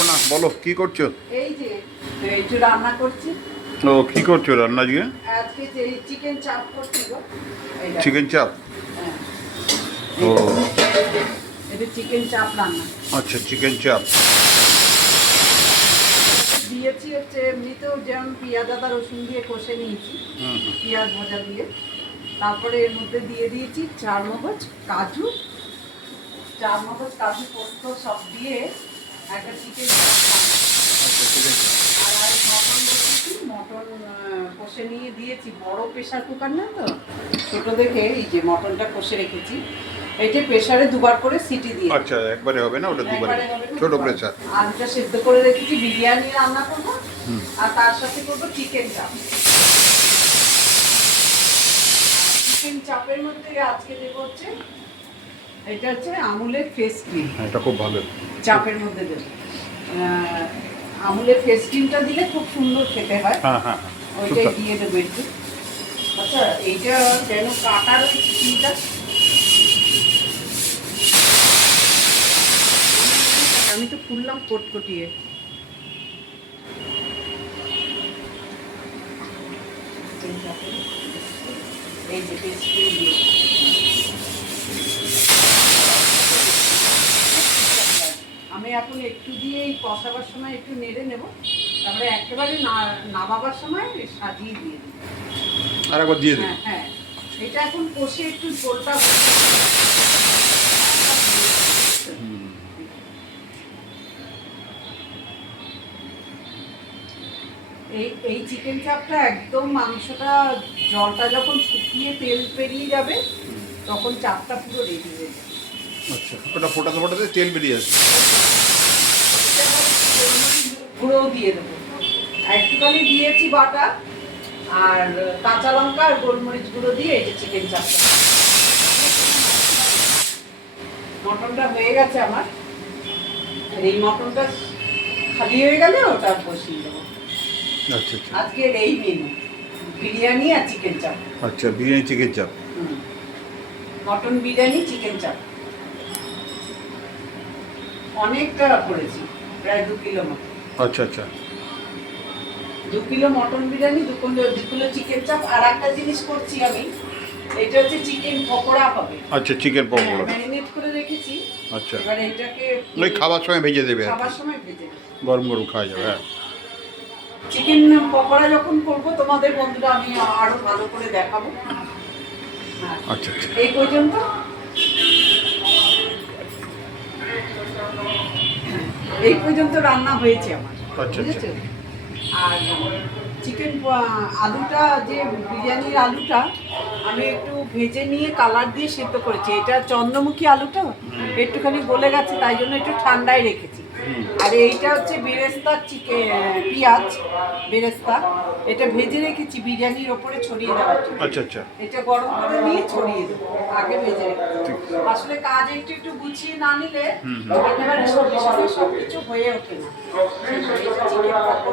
কল্পনা বলো কি করছো? এই যে একটু রান্না করছি। ও কি করছো রান্না আজকে? আজকে যে চিকেন চাপ করছি গো। এই দেখো। চিকেন চাপ। হ্যাঁ, ও এটা চিকেন চাপ রান্না আচ্ছা, চিকেন চাপ। দিয়েছি। হচ্ছে এমনিতেও যেমন পেঁয়াজ আদা রসুন দিয়ে কষে নিয়েছি, হুম হুম। পেঁয়াজ ভাজা দিয়ে। তারপরে এর মধ্যে দিয়ে দিয়েছি চারমগজ, কাজু, চারমগজ কাজু পোস্ত সব দিয়ে একটা চিকেন চাপ রান্না। আচ্ছা, চিকেন চাপ। আর মটন বসিয়েছি, মটন কষে নিয়ে দিয়েছি। বড় প্রেশার কুকার না তো, ছোট দেখে এই যে মটনটা কষে রেখেছি। এটা প্রেসারে দুবার করে সিটি দিয়ে। আচ্ছা, একবারে হবে না ওটা, দুবারে। একবারে হবে না, ছোট দুবার। প্রেসার। আলুটা সেদ্ধ করে রেখেছি, বিরিয়ানি রান্না করবো। হুম। আর তার সাথে করবো চিকেন চাপ। চিকেন চাপের মধ্যে আজকে দেবো হচ্ছে, এটা হচ্ছে আমুলের ফেস ক্রিম। এটা খুব ভালো। চাপের মধ্যে দেবো আমুলের ফেস ক্রিমটা দিলে খুব সুন্দর খেতে হয়। হ্যাঁ হ্যাঁ। ওইটাই দিয়ে দেবো একটু। আচ্ছা, এইটা যেন কাটার ওই চিকেনটা, আমি তো খুললাম কটকটিয়ে। এই যে ফেস ক্রিম দিয়ে আমি এখন একটু দিয়ে এই কষাবার সময় একটু নেড়ে নেব। তারপরে একেবারে নামাবার সময় সাজিয়ে দিয়ে দেবো। আর একবার দিয়ে দিই। হ্যাঁ হ্যাঁ, এটা এখন কষে একটু ঝোলটা। এই এই চিকেন চাপটা একদম মাংসটা জলটা যখন শুকিয়ে তেল বেরিয়ে যাবে, তখন চাপটা পুরো রেডি হয়ে যাবে। আচ্ছা, ওটা ফোটাতে ফোটাতে তেল বেরিয়ে আসবে। গুঁড়োও দিয়ে দেবো, একটুখানি দিয়েছি বাটা, আর কাঁচা লঙ্কা আর গোলমরিচ গুঁড়ো দিয়ে এই যে চিকেন চাপটা। মটনটা হয়ে গেছে আমার। আর এই মটনটা খালি হয়ে গেলে ওটা বসিয়ে দেবো। আচ্ছা আচ্ছা। আজকের এই মেনু বিরিয়ানি আর চিকেন চাপ। আচ্ছা, বিরিয়ানি চিকেন চাপ। মটন বিরিয়ানি চিকেন চাপ অনেকটা করেছি, প্রায় 2 কিলো মতো। আচ্ছা আচ্ছা। 2 kilo mutton biryani, 2 kilo chicken চাপ। আর একটা জিনিস করছি আমি, এটা হচ্ছে চিকেন পকোড়া হবে। আচ্ছা, চিকেন পকোড়া। ম্যারিনেট করে রেখেছি। আচ্ছা, এবার এটাকে ওই খাবার সময় ভেজে দেবে। খাবার সময় ভেজে নেব। গরম গরম খাওয়া যাবে। হ্যাঁ। চিকেন পকোড়া যখন করব তোমাদের বন্ধুরা আমি আরো ভালো করে দেখাবো। হ্যাঁ, আচ্ছা আচ্ছা। এই পর্যন্ত। এই পর্যন্ত রান্না হয়েছে আমার। আচ্ছা, বুঝেছো? আর চিকেন আলুটা, যে বিরিয়ানির আলুটা আমি একটু ভেজে নিয়ে কালার দিয়ে সেদ্ধ করেছি। এটা চন্দ্রমুখী আলুটা একটুখানি গলে গেছে, তাই জন্য একটু ঠান্ডায় রেখেছি। আর এইটা হচ্ছে বেরেস্তা পেঁয়াজ বেরেস্তা, এটা ভেজে রেখেছি বিরিয়ানির ওপরে ছড়িয়ে দেওয়ার জন্য। আচ্ছা আচ্ছা। এটা গরম করে নিয়ে ছড়িয়ে দেবো, আগে ভেজে রেখেছি। আসলে কাজ একটু একটু গুছিয়ে না নিলে একেবারে সবকিছু হয়ে ওঠে না। চিকেন পকোড়া